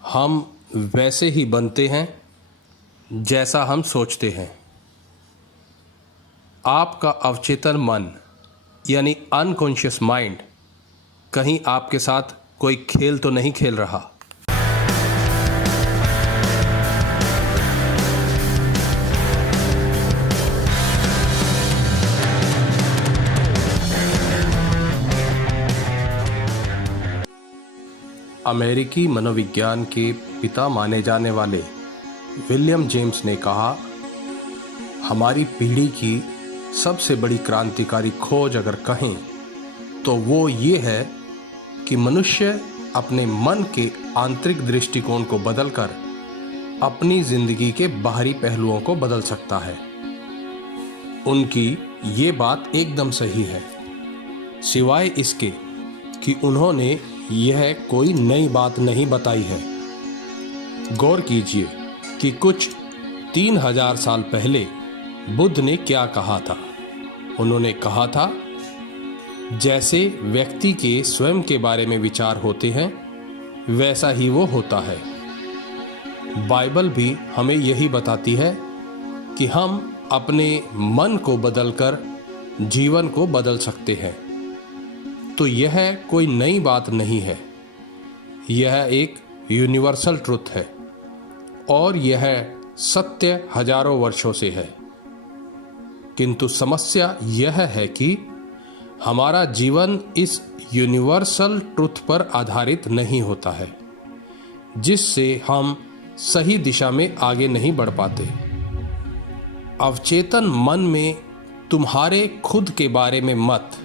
हम वैसे ही बनते हैं जैसा हम सोचते हैं। आपका अवचेतन मन यानी अनकॉन्शियस माइंड कहीं आपके साथ कोई खेल तो नहीं खेल रहा। अमेरिकी मनोविज्ञान के पिता माने जाने वाले विलियम जेम्स ने कहा, हमारी पीढ़ी की सबसे बड़ी क्रांतिकारी खोज अगर कहें तो वो ये है कि मनुष्य अपने मन के आंतरिक दृष्टिकोण को बदलकर अपनी जिंदगी के बाहरी पहलुओं को बदल सकता है। उनकी ये बात एकदम सही है, सिवाय इसके कि उन्होंने यह कोई नई बात नहीं बताई है। गौर कीजिए कि कुछ 3000 साल पहले बुद्ध ने क्या कहा था। उन्होंने कहा था, जैसे व्यक्ति के स्वयं के बारे में विचार होते हैं वैसा ही वो होता है। बाइबल भी हमें यही बताती है कि हम अपने मन को बदलकर जीवन को बदल सकते हैं। तो यह कोई नई बात नहीं है, यह एक यूनिवर्सल ट्रुथ है और यह सत्य हजारों वर्षों से है। किंतु समस्या यह है कि हमारा जीवन इस यूनिवर्सल ट्रुथ पर आधारित नहीं होता है, जिससे हम सही दिशा में आगे नहीं बढ़ पाते। अवचेतन मन में तुम्हारे खुद के बारे में मत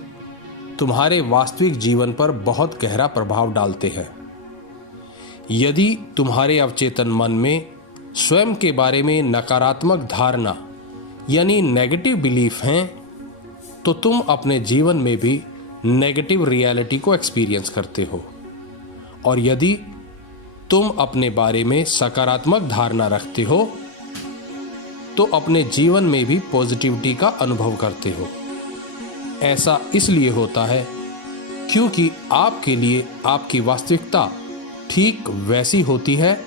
तुम्हारे वास्तविक जीवन पर बहुत गहरा प्रभाव डालते हैं। यदि तुम्हारे अवचेतन मन में स्वयं के बारे में नकारात्मक धारणा यानी नेगेटिव बिलीफ हैं, तो तुम अपने जीवन में भी नेगेटिव रियलिटी को एक्सपीरियंस करते हो। और यदि तुम अपने बारे में सकारात्मक धारणा रखते हो तो अपने जीवन में भी पॉजिटिविटी का अनुभव करते हो। ऐसा इसलिए होता है क्योंकि आपके लिए आपकी वास्तविकता ठीक वैसी होती है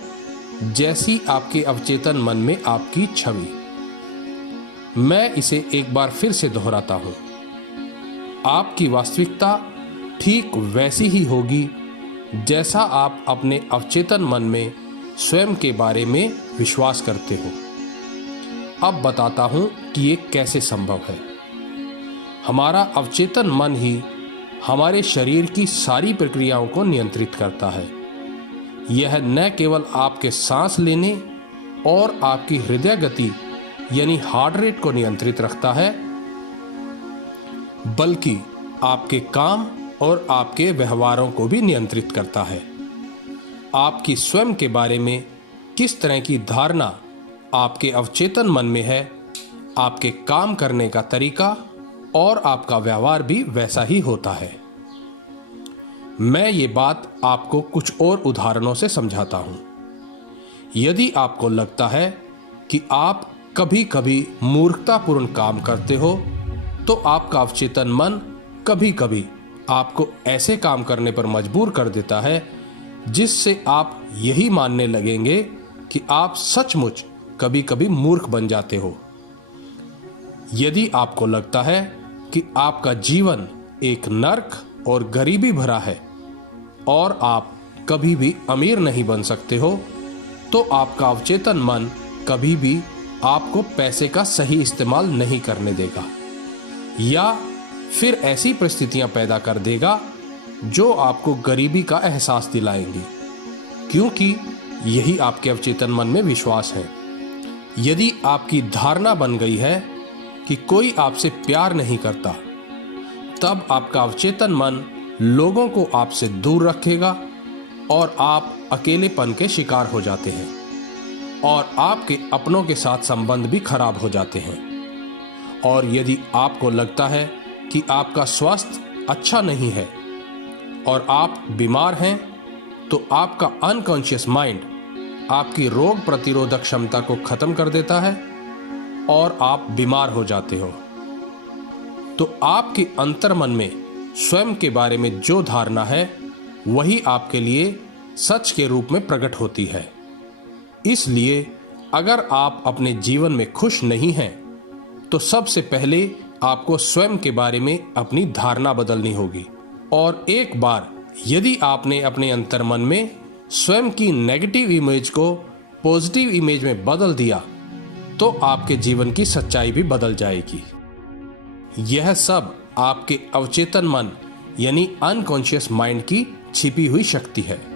जैसी आपके अवचेतन मन में आपकी छवि। मैं इसे एक बार फिर से दोहराता हूं, आपकी वास्तविकता ठीक वैसी ही होगी जैसा आप अपने अवचेतन मन में स्वयं के बारे में विश्वास करते हो। अब बताता हूं कि ये कैसे संभव है। हमारा अवचेतन मन ही हमारे शरीर की सारी प्रक्रियाओं को नियंत्रित करता है। यह न केवल आपके सांस लेने और आपकी हृदय गति यानी हार्ट रेट को नियंत्रित रखता है, बल्कि आपके काम और आपके व्यवहारों को भी नियंत्रित करता है। आपकी स्वयं के बारे में किस तरह की धारणा आपके अवचेतन मन में है, आपके काम करने का तरीका और आपका व्यवहार भी वैसा ही होता है। मैं ये बात आपको कुछ और उदाहरणों से समझाता हूं। यदि आपको लगता है कि आप कभी कभी मूर्खतापूर्ण काम करते हो, तो आपका अवचेतन मन कभी कभी आपको ऐसे काम करने पर मजबूर कर देता है जिससे आप यही मानने लगेंगे कि आप सचमुच कभी कभी मूर्ख बन जाते हो। यदि आपको लगता है कि आपका जीवन एक नर्क और गरीबी भरा है और आप कभी भी अमीर नहीं बन सकते हो, तो आपका अवचेतन मन कभी भी आपको पैसे का सही इस्तेमाल नहीं करने देगा या फिर ऐसी परिस्थितियां पैदा कर देगा जो आपको गरीबी का एहसास दिलाएंगी, क्योंकि यही आपके अवचेतन मन में विश्वास है। यदि आपकी धारणा बन गई है कि कोई आपसे प्यार नहीं करता, तब आपका अवचेतन मन लोगों को आपसे दूर रखेगा और आप अकेलेपन के शिकार हो जाते हैं और आपके अपनों के साथ संबंध भी खराब हो जाते हैं। और यदि आपको लगता है कि आपका स्वास्थ्य अच्छा नहीं है और आप बीमार हैं, तो आपका अनकॉन्शियस माइंड आपकी रोग प्रतिरोधक क्षमता को खत्म कर देता है और आप बीमार हो जाते हो। तो आपके अंतर्मन में स्वयं के बारे में जो धारणा है वही आपके लिए सच के रूप में प्रकट होती है। इसलिए अगर आप अपने जीवन में खुश नहीं हैं, तो सबसे पहले आपको स्वयं के बारे में अपनी धारणा बदलनी होगी। और एक बार यदि आपने अपने अंतर्मन में स्वयं की नेगेटिव इमेज को पॉजिटिव इमेज में बदल दिया, तो आपके जीवन की सच्चाई भी बदल जाएगी। यह सब आपके अवचेतन मन यानी अनकॉन्शियस माइंड की छिपी हुई शक्ति है।